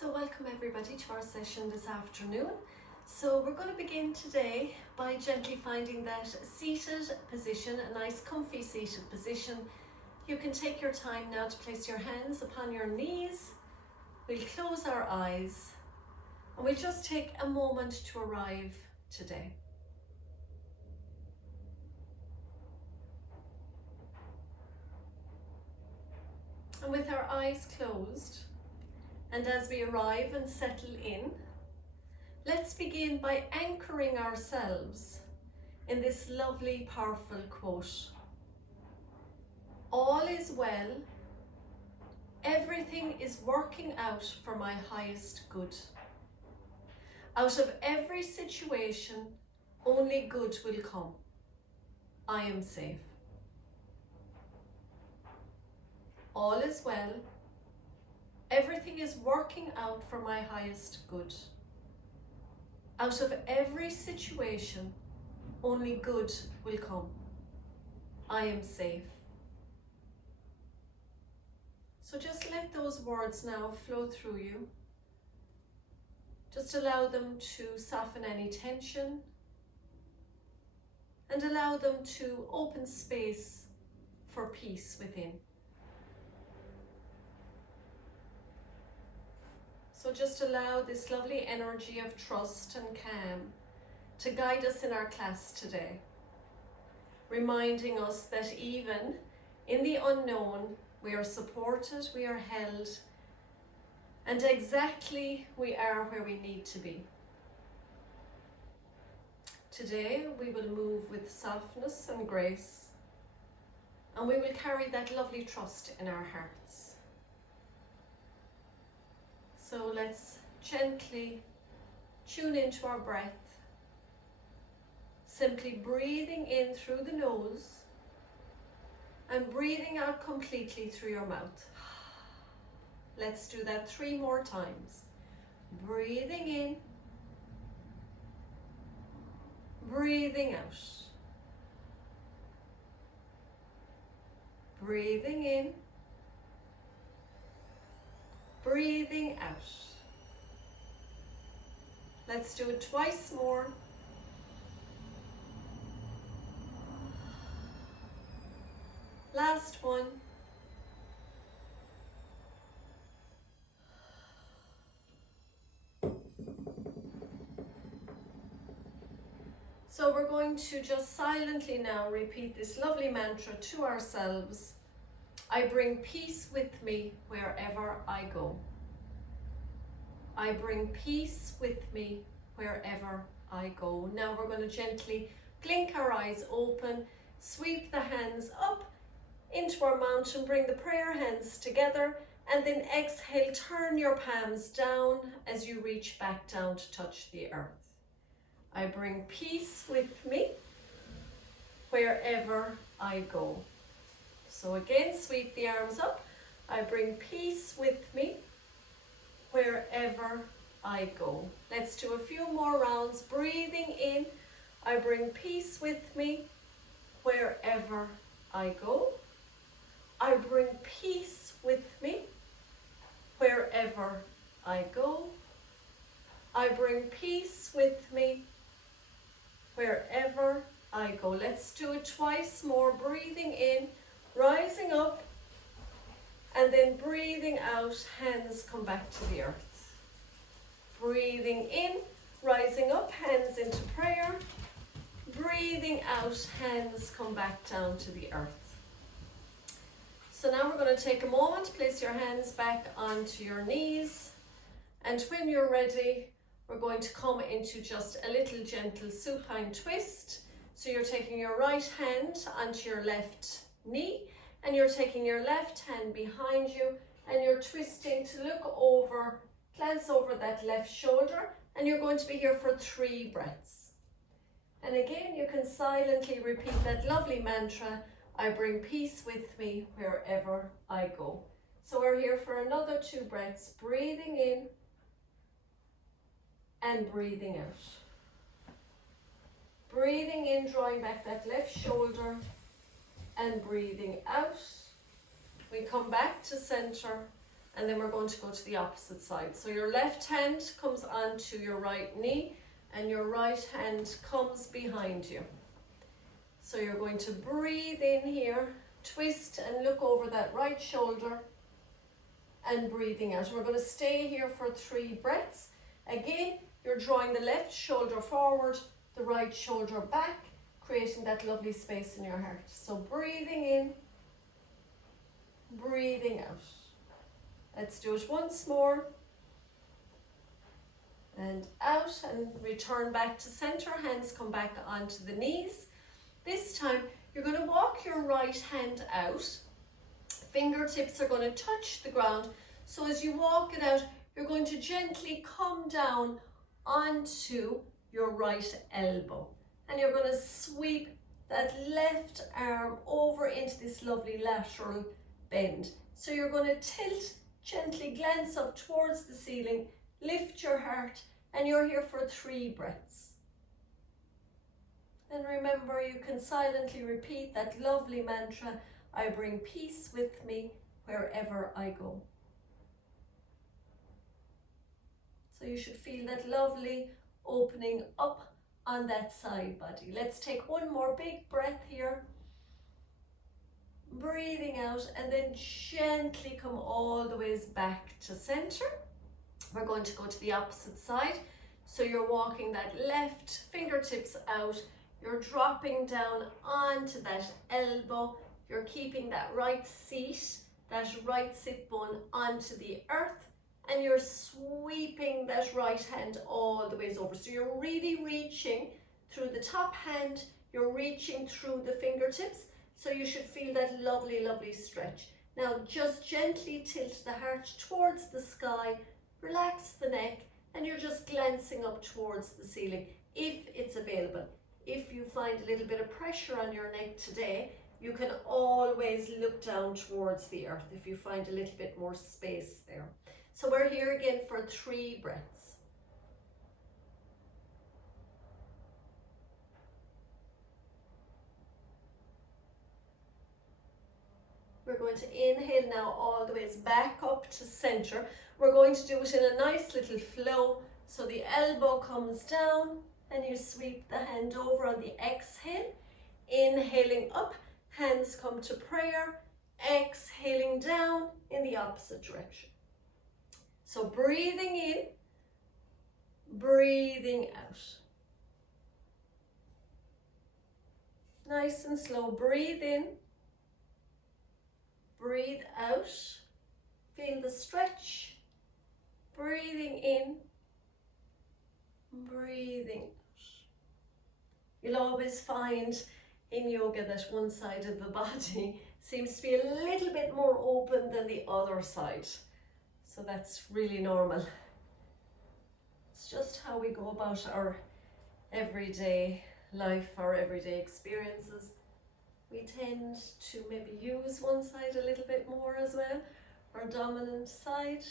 So welcome everybody to our session this afternoon. So we're going to begin today by gently finding that seated position, a nice comfy seated position. You can take your time now to place your hands upon your knees. We'll close our eyes and we'll just take a moment to arrive today. And with our eyes closed, and as we arrive and settle in, let's begin by anchoring ourselves in this lovely, powerful quote. All is well, everything is working out for my highest good. Out of every situation, only good will come. I am safe. All is well, everything is working out for my highest good. Out of every situation, only good will come. I am safe. So just let those words now flow through you. Just allow them to soften any tension and allow them to open space for peace within. So just allow this lovely energy of trust and calm to guide us in our class today, reminding us that even in the unknown, we are supported, we are held, and exactly we are where we need to be. Today, we will move with softness and grace, and we will carry that lovely trust in our hearts. So let's gently tune into our breath, simply breathing in through the nose and breathing out completely through your mouth. Let's do that 3 more times. Breathing in, breathing out. Breathing in, breathing out. Let's do it twice more. Last one. So we're going to just silently now repeat this lovely mantra to ourselves. I bring peace with me wherever I go. I bring peace with me wherever I go. Now we're going to gently blink our eyes open, sweep the hands up into our mountain, bring the prayer hands together, and then exhale, turn your palms down as you reach back down to touch the earth. I bring peace with me wherever I go. So again, sweep the arms up. I bring peace with me wherever I go. Let's do a few more rounds. Breathing in, I bring peace with me wherever I go. I bring peace with me wherever I go. I bring peace with me wherever I go. Let's do it twice more. Breathing in, rising up, and then breathing out, hands come back to the earth. Breathing in, rising up, hands into prayer. Breathing out, hands come back down to the earth. So now we're going to take a moment, place your hands back onto your knees, and when you're ready, we're going to come into just a little gentle supine twist. So you're taking your right hand onto your left knee, and you're taking your left hand behind you, and you're twisting to look over, glance over that left shoulder, and you're going to be here for 3 breaths. And again, you can silently repeat that lovely mantra, I bring peace with me wherever I go. So we're here for another 2 breaths, breathing in and breathing out. Breathing in, drawing back that left shoulder, and breathing out. We come back to center and then we're going to go to the opposite side. So your left hand comes onto your right knee and your right hand comes behind you. So you're going to breathe in here, twist and look over that right shoulder, and breathing out. We're going to stay here for 3 breaths. Again, you're drawing the left shoulder forward, the right shoulder back, creating that lovely space in your heart. So breathing in, breathing out. Let's do it once more. And out, and return back to center. Hands come back onto the knees. This time, you're going to walk your right hand out. Fingertips are going to touch the ground. So as you walk it out, you're going to gently come down onto your right elbow. And you're going to sweep that left arm over into this lovely lateral bend. So you're going to tilt, gently glance up towards the ceiling, lift your heart, and you're here for 3 breaths. And remember, you can silently repeat that lovely mantra, I bring peace with me wherever I go. So you should feel that lovely opening up on that side body. Let's take one more big breath here. Breathing out, and then gently come all the ways back to center. We're going to go to the opposite side. So you're walking that left fingertips out. You're dropping down onto that elbow. You're keeping that right seat, that right sit bone onto the earth, and you're sweeping that right hand all the ways over. So you're really reaching through the top hand, you're reaching through the fingertips, so you should feel that lovely, lovely stretch. Now just gently tilt the heart towards the sky, relax the neck, and you're just glancing up towards the ceiling if it's available. If you find a little bit of pressure on your neck today, you can always look down towards the earth if you find a little bit more space there. So we're here again for 3 breaths. We're going to inhale now all the ways back up to center. We're going to do it in a nice little flow. So the elbow comes down and you sweep the hand over on the exhale. Inhaling up, hands come to prayer. Exhaling down in the opposite direction. So breathing in, breathing out. Nice and slow. Breathe in, breathe out. Feel the stretch. Breathing in, breathing out. You'll always find in yoga that one side of the body seems to be a little bit more open than the other side. So that's really normal. It's just how we go about our everyday life, our everyday experiences. We tend to maybe use one side a little bit more as well, our dominant side.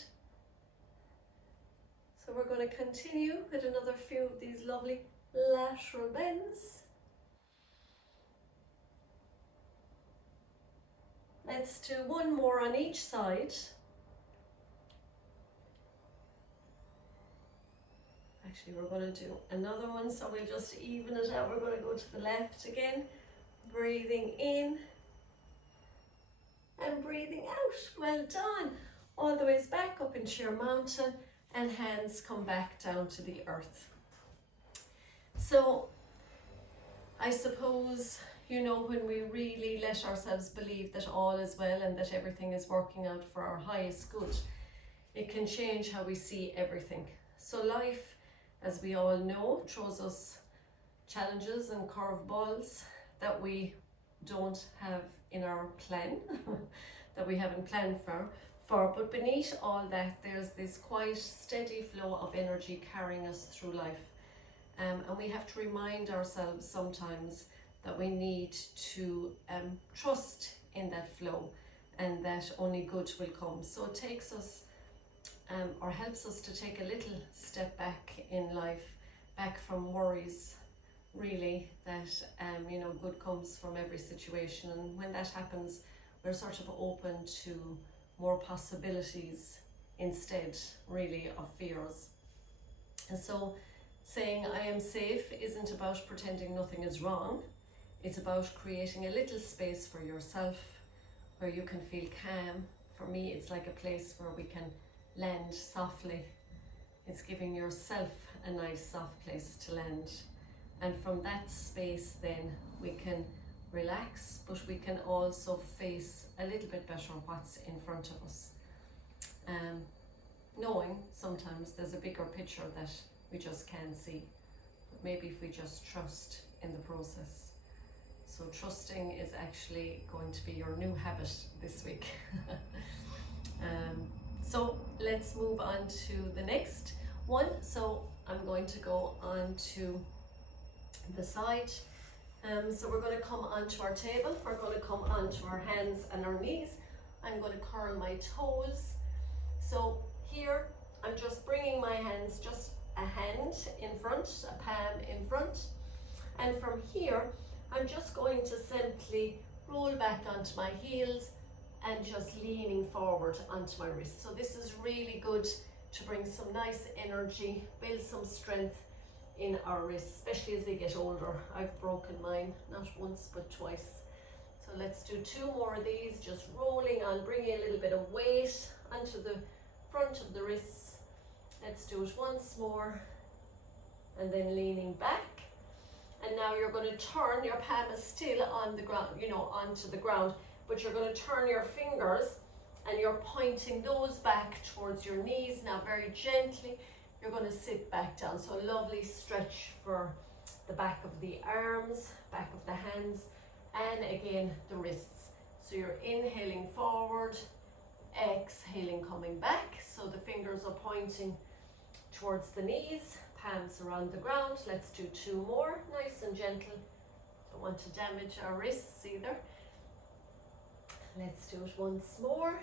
So we're going to continue with another few of these lovely lateral bends. Let's do one more on each side. Actually, we're going to do another one, so we'll just even it out. We're going to go to the left again, breathing in and breathing out. Well done. All the ways back up into your mountain, and hands come back down to the earth. So I suppose, you know, when we really let ourselves believe that all is well and that everything is working out for our highest good, it can change how we see everything. So life, as we all know, throws us challenges and curveballs that we don't have in our plan, that we haven't planned for. But beneath all that, there's this quite steady flow of energy carrying us through life. And we have to remind ourselves sometimes that we need to trust in that flow and that only good will come. So it takes us or helps us to take a little step back in life, back from worries, really, that you know, good comes from every situation. And when that happens, we're sort of open to more possibilities instead, really, of fears. And so saying I am safe isn't about pretending nothing is wrong. It's about creating a little space for yourself where you can feel calm. For me, it's like a place where we can land softly. It's giving yourself a nice soft place to land. And from that space then we can relax, but we can also face a little bit better what's in front of us. Knowing sometimes there's a bigger picture that we just can't see. But maybe if we just trust in the process. So trusting is actually going to be your new habit this week. So let's move on to the next one. So I'm going to go on to the side. So we're going to come onto our table. We're going to come onto our hands and our knees. I'm going to curl my toes. So here I'm just bringing my hands, just a hand in front, a palm in front. And from here, I'm just going to simply roll back onto my heels and just leaning forward onto my wrist. So this is really good to bring some nice energy, build some strength in our wrists, especially as we get older. I've broken mine, not once, but twice. So let's do 2 more of these, just rolling on, bringing a little bit of weight onto the front of the wrists. Let's do it once more, and then leaning back. And now you're going to turn, your palm is still on the ground, onto the ground, but you're going to turn your fingers and you're pointing those back towards your knees. Now very gently, you're going to sit back down. So a lovely stretch for the back of the arms, back of the hands, and again, the wrists. So you're inhaling forward, exhaling, coming back. So the fingers are pointing towards the knees, palms around the ground. Let's do 2 more, nice and gentle. Don't want to damage our wrists either. Let's do it once more.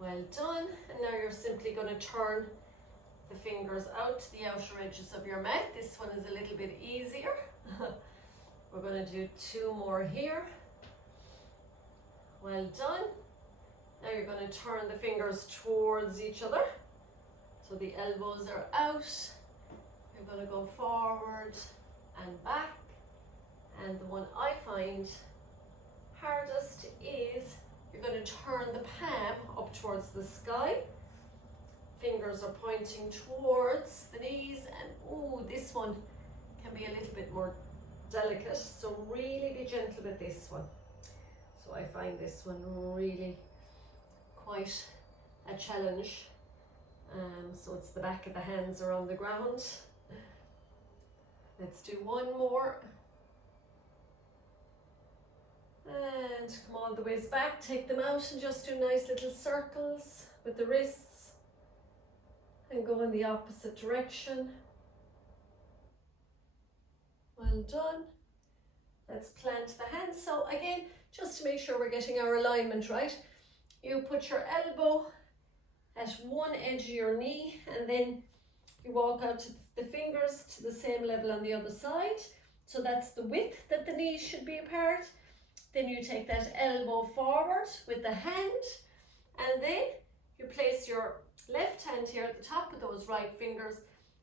Well done. And now you're simply going to turn the fingers out to the outer edges of your mat. This one is a little bit easier. We're going to do 2 more here. Well done. Now you're going to turn the fingers towards each other. So the elbows are out. You're going to go forward and back. And the one I find hardest is you're going to turn the palm up towards the sky. Fingers are pointing towards the knees, and this one can be a little bit more delicate, so really be gentle with this one. So I find this one really quite a challenge. So it's the back of the hands are on the ground. Let's do 1 more. And come all the ways back, take them out and just do nice little circles with the wrists and go in the opposite direction. Well done. Let's plant the hands. So again, just to make sure we're getting our alignment right, you put your elbow at one edge of your knee and then you walk out to the fingers to the same level on the other side. So that's the width that the knees should be apart. Then you take that elbow forward with the hand, and then you place your left hand here at the top of those right fingers,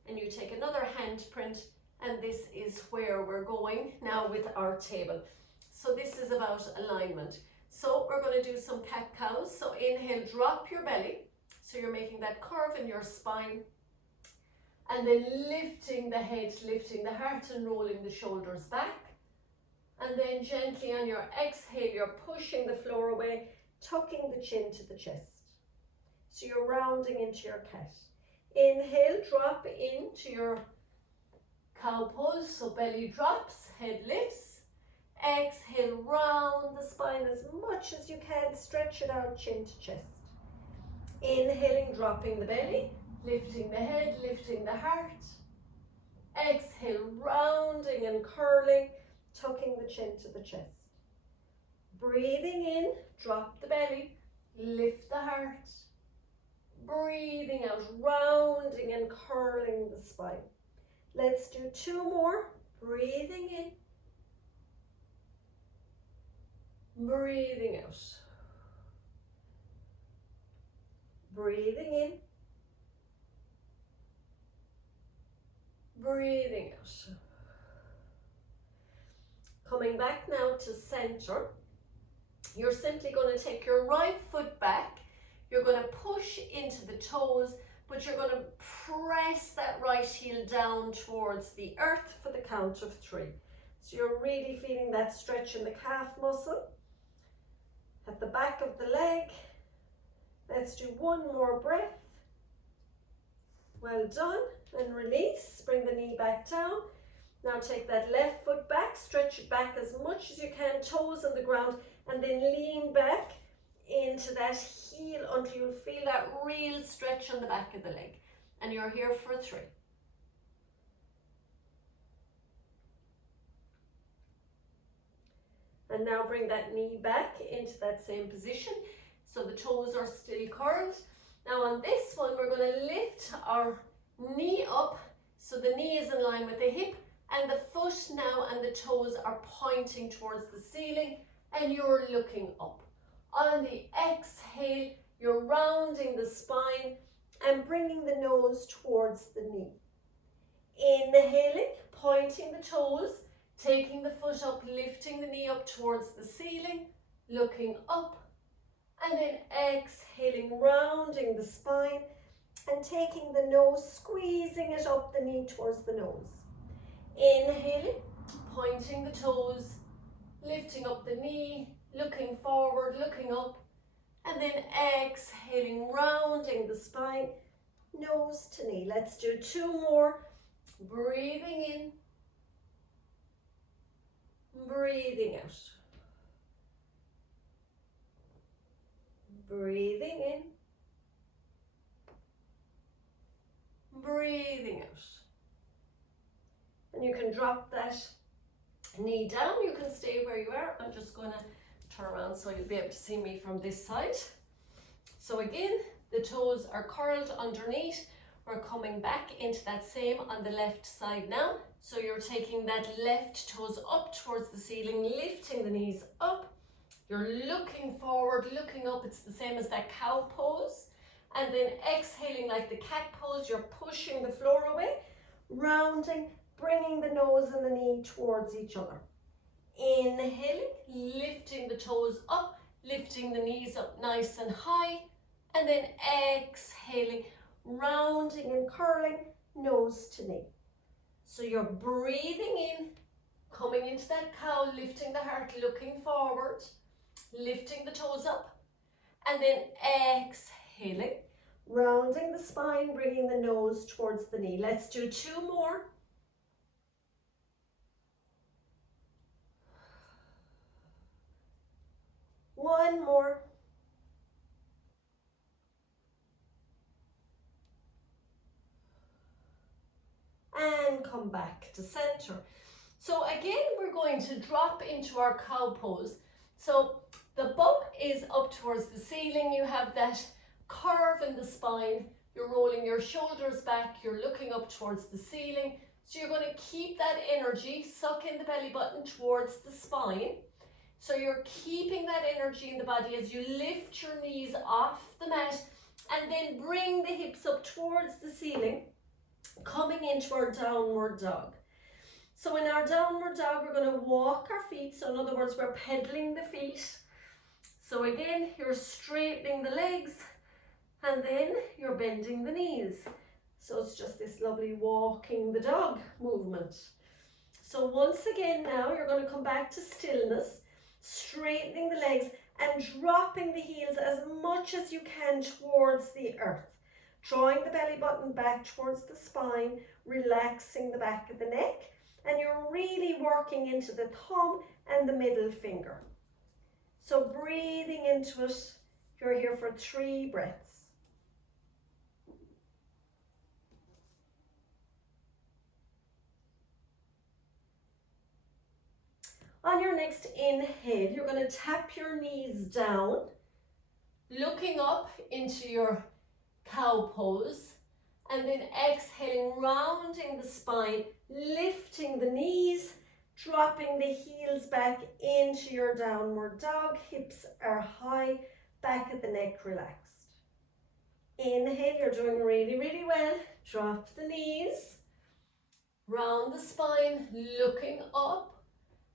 and you take another hand print, and this is where we're going now with our table. So this is about alignment. So we're going to do some cat-cows. So inhale, drop your belly. So you're making that curve in your spine, and then lifting the head, lifting the heart, and rolling the shoulders back. And then gently on your exhale, you're pushing the floor away, tucking the chin to the chest. So you're rounding into your cat. Inhale, drop into your cow pose. So belly drops, head lifts. Exhale, round the spine as much as you can. Stretch it out, chin to chest. Inhaling, dropping the belly, lifting the head, lifting the heart. Exhale, rounding and curling, tucking the chin to the chest. Breathing in, drop the belly, lift the heart. Breathing out, rounding and curling the spine. Let's do 2 more. Breathing in, breathing out. breathing out. Coming back now to center. You're simply going to take your right foot back. You're going to push into the toes, but you're going to press that right heel down towards the earth for the count of 3. So you're really feeling that stretch in the calf muscle at the back of the leg. Let's do one more breath. Well done. And release. Bring the knee back down. Now take that left foot back, stretch it back as much as you can, toes on the ground, and then lean back into that heel until you feel that real stretch on the back of the leg. And you're here for 3. And now bring that knee back into that same position so the toes are still curled. Now on this one, we're going to lift our knee up so the knee is in line with the hip, and the foot now and the toes are pointing towards the ceiling, and you're looking up. On the exhale, you're rounding the spine and bringing the nose towards the knee. Inhaling, pointing the toes, taking the foot up, lifting the knee up towards the ceiling, looking up, and then exhaling, rounding the spine and taking the nose, squeezing it up the knee towards the nose. Inhaling, pointing the toes, lifting up the knee, looking forward, looking up, and then exhaling, rounding the spine, nose to knee. Let's do 2 more. Breathing in, breathing out. Breathing in, breathing out. And you can drop that knee down. You can stay where you are. I'm just going to turn around so you'll be able to see me from this side. So again, the toes are curled underneath. We're coming back into that same on the left side now. So you're taking that left toes up towards the ceiling, lifting the knees up. You're looking forward, looking up. It's the same as that cow pose. And then exhaling like the cat pose, you're pushing the floor away, rounding, bringing the nose and the knee towards each other. Inhaling, lifting the toes up, lifting the knees up nice and high. And then exhaling, rounding and curling, nose to knee. So you're breathing in, coming into that cow, lifting the heart, looking forward, lifting the toes up, and then exhaling, rounding the spine, bringing the nose towards the knee. Let's do 2 more. One more. And come back to center. So again, we're going to drop into our cow pose. So the bum is up towards the ceiling. You have that curve in the spine. You're rolling your shoulders back. You're looking up towards the ceiling. So you're going to keep that energy, suck in the belly button towards the spine. So you're keeping that energy in the body as you lift your knees off the mat and then bring the hips up towards the ceiling, coming into our downward dog. So in our downward dog, we're going to walk our feet. So in other words, we're pedaling the feet. So again, you're straightening the legs and then you're bending the knees. So it's just this lovely walking the dog movement. So once again now, you're going to come back to stillness, straightening the legs and dropping the heels as much as you can towards the earth. Drawing the belly button back towards the spine, relaxing the back of the neck, and you're really working into the thumb and the middle finger. So breathing into it, you're here for 3 breaths. On your next inhale, you're going to tap your knees down, looking up into your cow pose, and then exhaling, rounding the spine, lifting the knees, dropping the heels back into your downward dog. Hips are high, back of the neck relaxed. Inhale, you're doing really, really well. Drop the knees, Round the spine, looking up,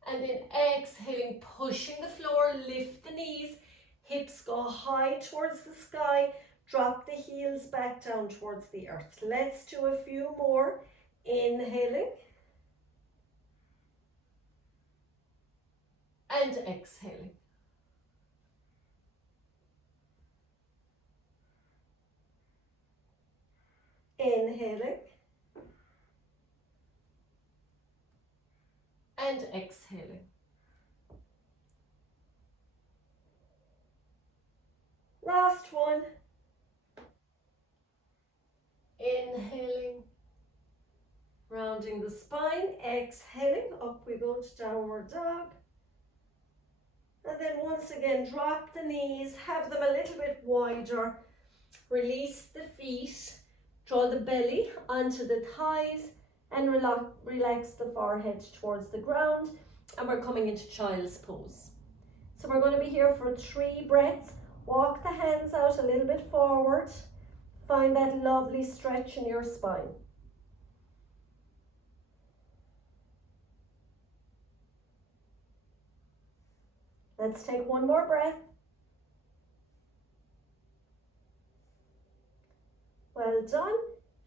and then exhaling, pushing the floor, lift the knees, hips go high towards the sky, drop the heels back down towards the earth. Let's do a few more. Inhaling and exhaling. Inhaling and exhaling. Last one. Inhaling, rounding the spine, exhaling, up we go to downward dog. And then once again, drop the knees, have them a little bit wider. Release the feet, draw the belly onto the thighs, and relax the forehead towards the ground. And we're coming into child's pose. So we're going to be here for 3 breaths. Walk the hands out a little bit forward. Find that lovely stretch in your spine. Let's take one more breath. Well done.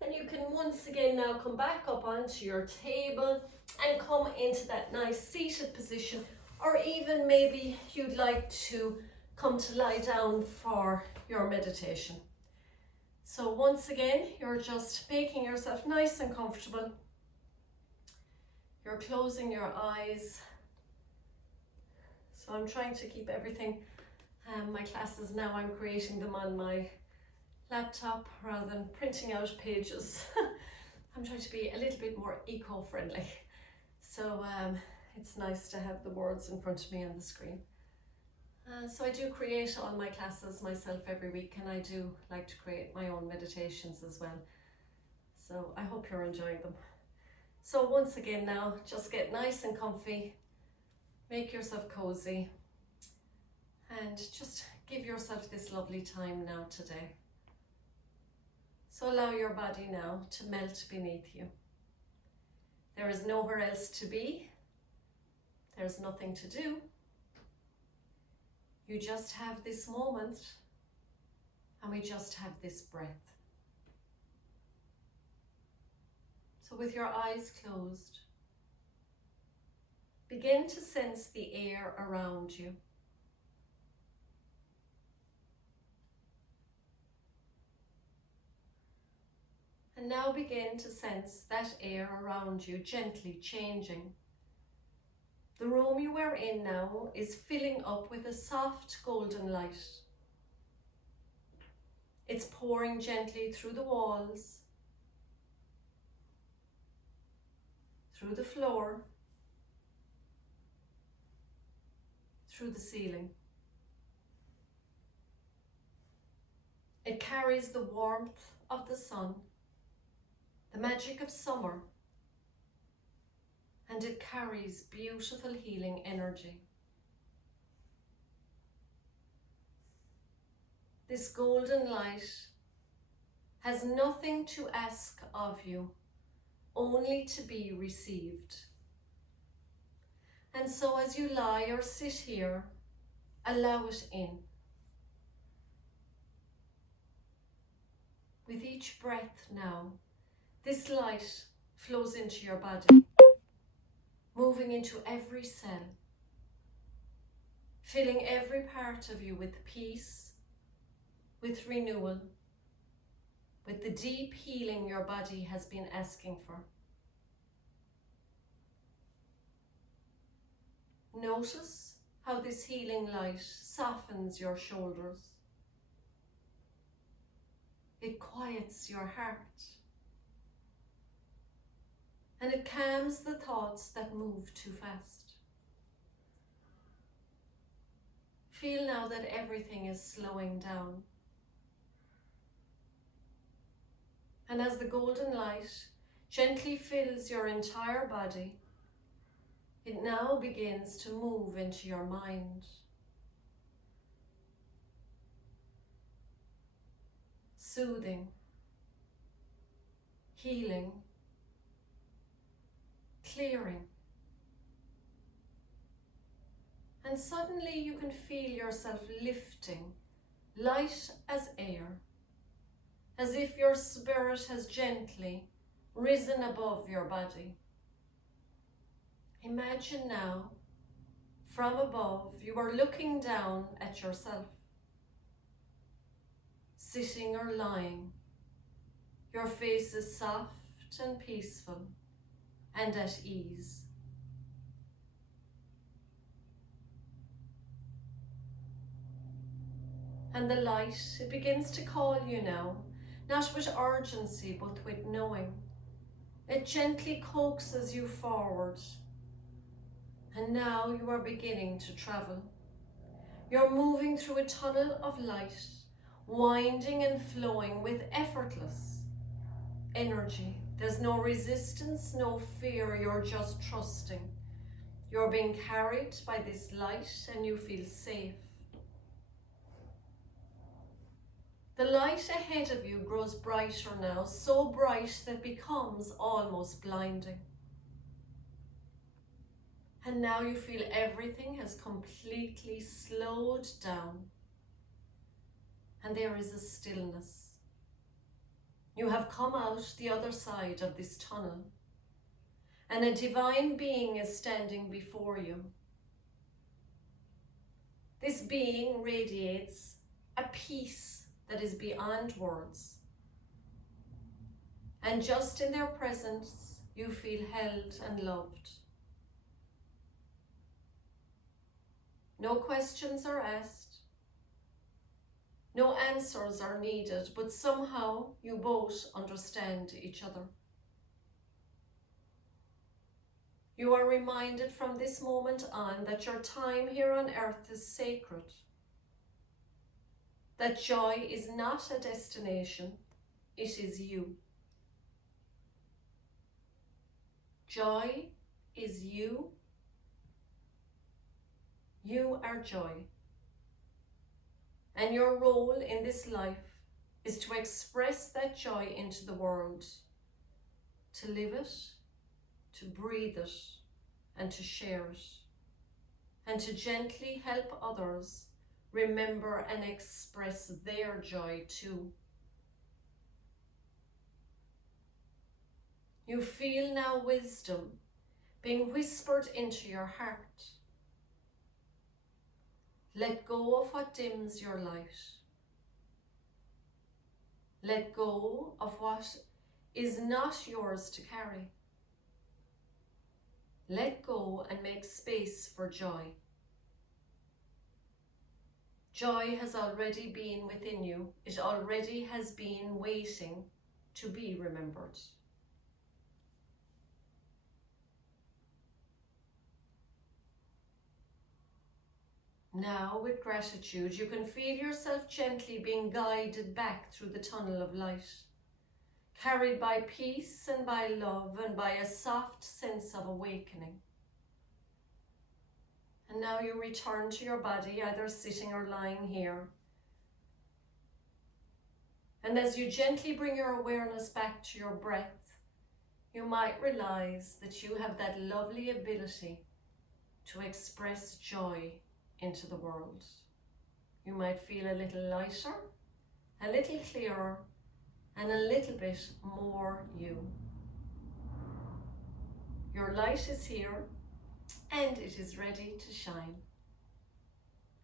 And you can once again now come back up onto your table and come into that nice seated position, or even maybe you'd like to come to lie down for your meditation. So once again, you're just making yourself nice and comfortable. You're closing your eyes. So I'm trying to keep everything, my classes now, I'm creating them on my laptop rather than printing out pages. I'm trying to be a little bit more eco-friendly. So it's nice to have the words in front of me on the screen. So I do create all my classes myself every week, and I do like to create my own meditations as well. So I hope you're enjoying them. So once again now, just get nice and comfy, make yourself cozy, and just give yourself this lovely time now today. So allow your body now to melt beneath you. There is nowhere else to be. There's nothing to do. You just have this moment, and we just have this breath. So with your eyes closed, begin to sense the air around you. And now begin to sense that air around you gently changing. The room you are in now is filling up with a soft golden light. It's pouring gently through the walls, through the floor, through the ceiling. It carries the warmth of the sun, the magic of summer, and it carries beautiful healing energy. This golden light has nothing to ask of you, only to be received. And so as you lie or sit here, allow it in. With each breath now, this light flows into your body, moving into every cell, filling every part of you with peace, with renewal, with the deep healing your body has been asking for. Notice how this healing light softens your shoulders. It quiets your heart. And it calms the thoughts that move too fast. Feel now that everything is slowing down. And as the golden light gently fills your entire body, it now begins to move into your mind. Soothing, healing, clearing. And suddenly you can feel yourself lifting, light as air, as if your spirit has gently risen above your body. Imagine now, from above, you are looking down at yourself, sitting or lying. Your face is soft and peaceful and at ease. And the light, it begins to call you now, not with urgency, but with knowing. It gently coaxes you forward. And now you are beginning to travel. You're moving through a tunnel of light, winding and flowing with effortless energy. There's no resistance, no fear, you're just trusting. You're being carried by this light and you feel safe. The light ahead of you grows brighter now, so bright that it becomes almost blinding. And now you feel everything has completely slowed down. And there is a stillness. You have come out the other side of this tunnel, and a divine being is standing before you. This being radiates a peace that is beyond words. And just in their presence, you feel held and loved. No questions are asked. No answers are needed, but somehow you both understand each other. You are reminded from this moment on that your time here on earth is sacred. That joy is not a destination, it is you. Joy is you. You are joy. And your role in this life is to express that joy into the world, to live it, to breathe it, and to share it, and to gently help others remember and express their joy too. You feel now wisdom being whispered into your heart. Let go of what dims your light. Let go of what is not yours to carry. Let go and make space for joy. Joy has already been within you. It already has been waiting to be remembered. Now, with gratitude, you can feel yourself gently being guided back through the tunnel of light, carried by peace and by love and by a soft sense of awakening. And now you return to your body, either sitting or lying here. And as you gently bring your awareness back to your breath, you might realize that you have that lovely ability to express joy into the world. You might feel a little lighter, a little clearer, and a little bit more you. Your light is here and it is ready to shine.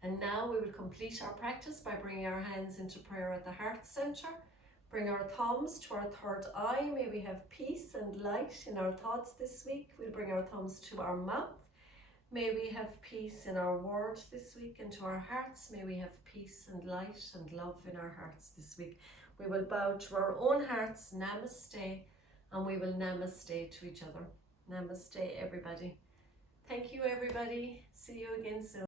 And now we will complete our practice by bringing our hands into prayer at the heart center. Bring our thumbs to our third eye. May we have peace and light in our thoughts this week. We'll bring our thumbs to our mouth. May we have peace in our word this week, and to our hearts. May we have peace and light and love in our hearts this week. We will bow to our own hearts, namaste, and we will namaste to each other. Namaste, everybody. Thank you, everybody. See you again soon.